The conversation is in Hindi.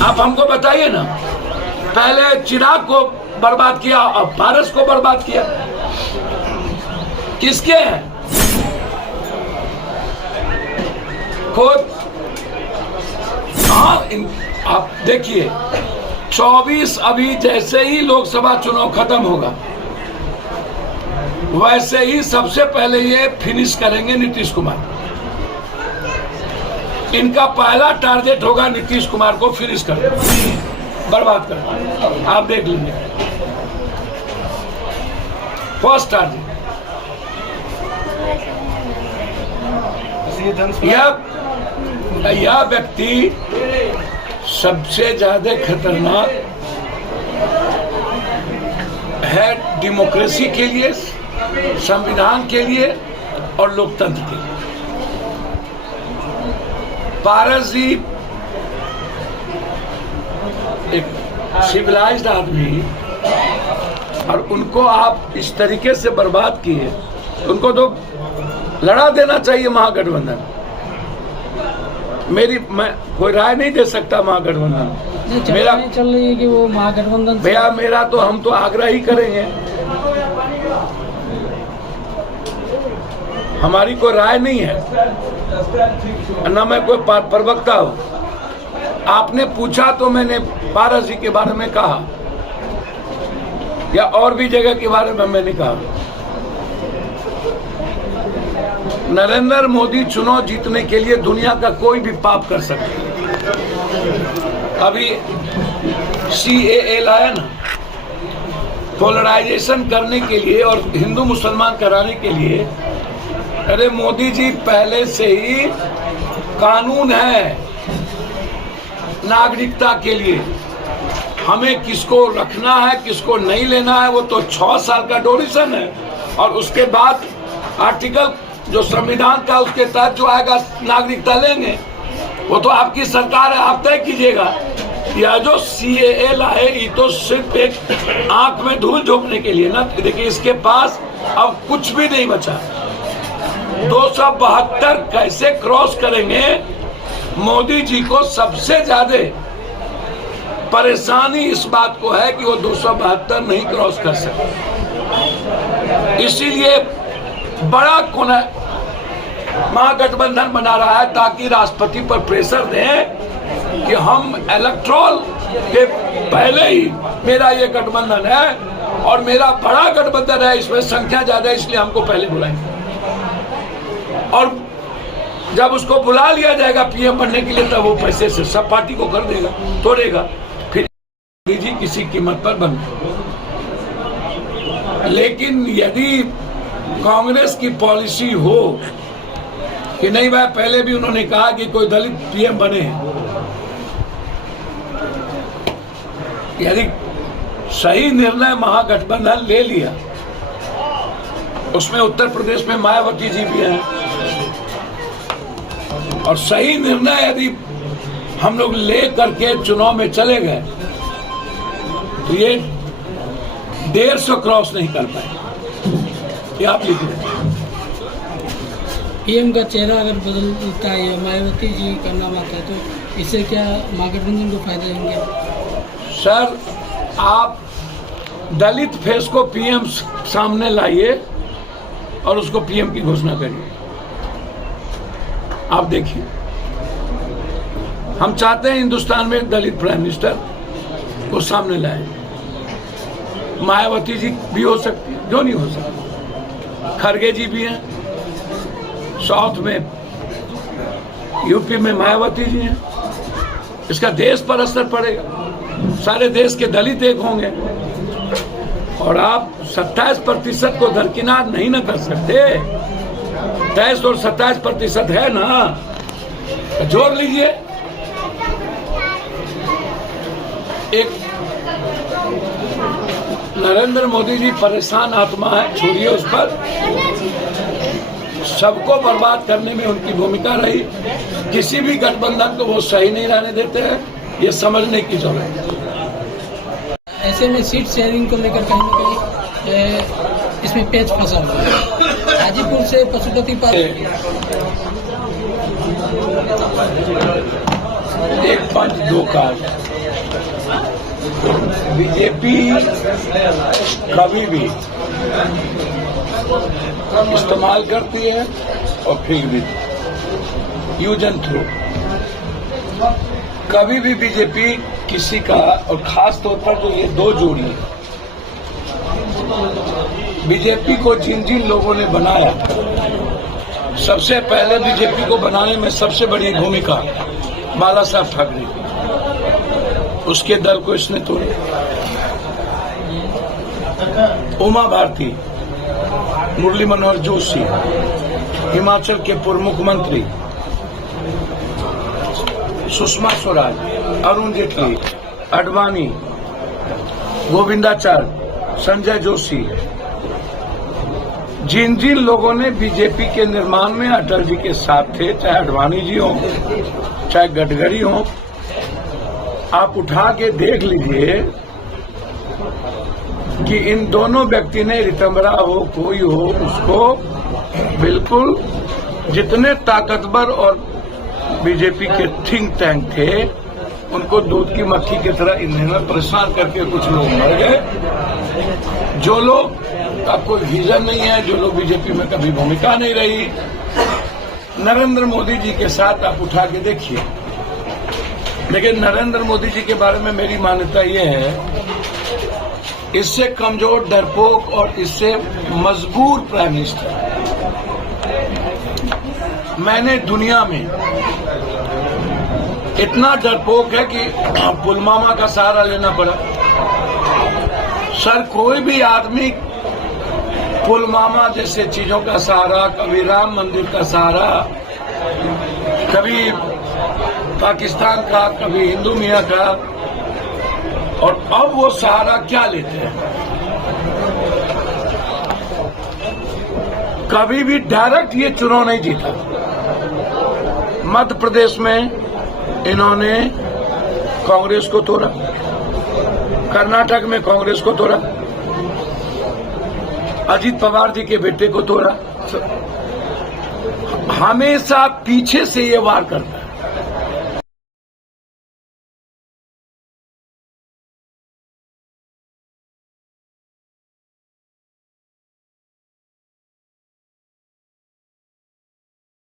आप हमको बताइए ना, पहले चिराग को बर्बाद किया, अब पारस को बर्बाद किया, किसके हैं? खुद आप देखिए 24 अभी जैसे ही लोकसभा चुनाव खत्म होगा वैसे ही सबसे पहले ये फिनिश करेंगे नीतीश कुमार। इनका पहला टारगेट होगा नीतीश कुमार को फिनिश करना, बर्बाद करना। आप देख लीजिए, फर्स्ट टारगेट। यह व्यक्ति सबसे ज्यादा खतरनाक है डेमोक्रेसी के लिए, संविधान के लिए और लोकतंत्र के लिए। पारस जी एक सिविलाइज्ड आदमी, और उनको आप इस तरीके से बर्बाद किए, उनको तो लड़ा देना चाहिए महागठबंधन। मैं कोई राय नहीं दे सकता महागठबंधन, मेरा चल रही है कि वो महागठबंधन भैया, मेरा तो हम तो आग्रह ही करेंगे, हमारी कोई राय नहीं है, न मैं कोई प्रवक्ता हूं। आपने पूछा तो मैंने पारस जी के बारे में कहा, या और भी जगह के बारे में मैंने कहा। नरेंद्र मोदी चुनाव जीतने के लिए दुनिया का कोई भी पाप कर सकता है। अभी CAA लाया ना, पोलराइजेशन करने के लिए और हिंदू मुसलमान कराने के लिए। अरे मोदी जी, पहले से ही कानून है नागरिकता के लिए, हमें किसको रखना है किसको नहीं लेना है वो तो 6 साल का ड्यूरेशन है, और उसके बाद आर्टिकल जो संविधान का उसके तहत जो आएगा नागरिकता लेंगे, वो तो आपकी सरकार है, आप तय कीजिएगा। यह जो CAA लाए, ये तो सिर्फ एक आंख में धूल झोंकने के लिए ना। देखिए, इसके पास अब कुछ भी नहीं बचा। 272 कैसे क्रॉस करेंगे? मोदी जी को सबसे ज्यादा परेशानी इस बात को है कि वो 272 नहीं क्रॉस कर सकते, इसीलिए बड़ा कोना महागठबंधन बना रहा है, ताकि राष्ट्रपति पर प्रेशर दें कि हम इलेक्ट्रोल के पहले ही मेरा ये गठबंधन है और मेरा बड़ा गठबंधन है, इसमें संख्या ज्यादा है, इसलिए हमको पहले बुलाएंगे। और जब उसको बुला लिया जाएगा PM बनने के लिए, तब वो पैसे से सब पार्टी को कर देगा, तोड़ेगा, फिर जी किसी कीमत पर बन। लेकिन यदि कांग्रेस की पॉलिसी हो कि नहीं भाई, पहले भी उन्होंने कहा कि कोई दलित PM बने, यदि सही निर्णय महागठबंधन ले लिया, उसमें उत्तर प्रदेश में मायावती जी भी हैं, और सही निर्णय यदि हम लोग ले करके चुनाव में चले गए तो ये 150 क्रॉस नहीं कर पाए। ये आप लिख लें। PM का चेहरा अगर बदलता है, मायावती जी का नाम आता है, तो इससे क्या महागठबंधन को फायदा होंगे? सर, आप दलित फेस को PM सामने लाइए और उसको PM की घोषणा करिए। आप देखिए, हम चाहते हैं हिंदुस्तान में दलित प्राइम मिनिस्टर को सामने लाए। मायावती जी भी हो सकती है, क्यों नहीं हो सकती? खड़गे जी भी हैं, साउथ में UP में मायावती जी हैं। इसका देश पर असर पड़ेगा, सारे देश के दलित एक होंगे, और आप 27% को दरकिनार नहीं न कर सकते। 23 और 27% है ना, जोड़ लीजिए। एक नरेंद्र मोदी जी परेशान आत्मा है, छोड़िए उस पर, सबको बर्बाद करने में उनकी भूमिका रही। किसी भी गठबंधन को वो सही नहीं रहने देते हैं, ये समझने की जरूरत है। ऐसे में सीट शेयरिंग को लेकर कहीं न कहीं इसमें पेच फंसा हुआ है। हाजीपुर से पशुपति पर एक पंच दो काज। बीजेपी कभी भी इस्तेमाल करती है और फिर भी यूज एंड थ्रो। कभी भी बीजेपी किसी का, और खास तौर पर जो ये दो जोड़ी बीजेपी को जिन जिन लोगों ने बनाया, सबसे पहले बीजेपी को बनाने में सबसे बड़ी भूमिका बाला साहब ठाकरे की, उसके दल को इसने तोड़ा। उमा भारती, मुरली मनोहर जोशी, हिमाचल के पूर्व मुख्यमंत्री सुषमा स्वराज, अरुण जेटली, अडवाणी, गोविंदाचार्य, संजय जोशी, जिन जिन लोगों ने बीजेपी के निर्माण में अटल जी के साथ थे, चाहे अडवाणी जी हो, चाहे गडकरी हो, आप उठा के देख लीजिए कि इन दोनों व्यक्ति ने, रितंबरा हो कोई हो, उसको बिल्कुल जितने ताकतवर और बीजेपी के थिंक टैंक थे, उनको दूध की मक्खी की तरह इन्हें परेशान करके कुछ लोग मर गए। जो लोग का कोई विजन नहीं है, जो लोग बीजेपी में कभी भूमिका नहीं रही, नरेंद्र मोदी जी के साथ आप उठा के देखिए। लेकिन नरेंद्र मोदी जी के बारे में मेरी मान्यता ये है, इससे कमजोर, डरपोक और इससे मजबूर प्राइम मिनिस्टर मैंने दुनिया में इतना डरपोक है कि पुलवामा का सहारा लेना पड़ा। सर, कोई भी आदमी पुलवामा जैसे चीजों का सहारा, कभी राम मंदिर का सहारा, कभी पाकिस्तान का, कभी हिंदू मियां का, और अब वो सहारा क्या लेते हैं? कभी भी डायरेक्ट ये चुनाव नहीं जीता। मध्य प्रदेश में इन्होंने कांग्रेस को तोड़ा, कर्नाटक में कांग्रेस को तोड़ा, अजीत पवार जी के बेटे को तोड़ा। हमेशा पीछे से ये वार करता है।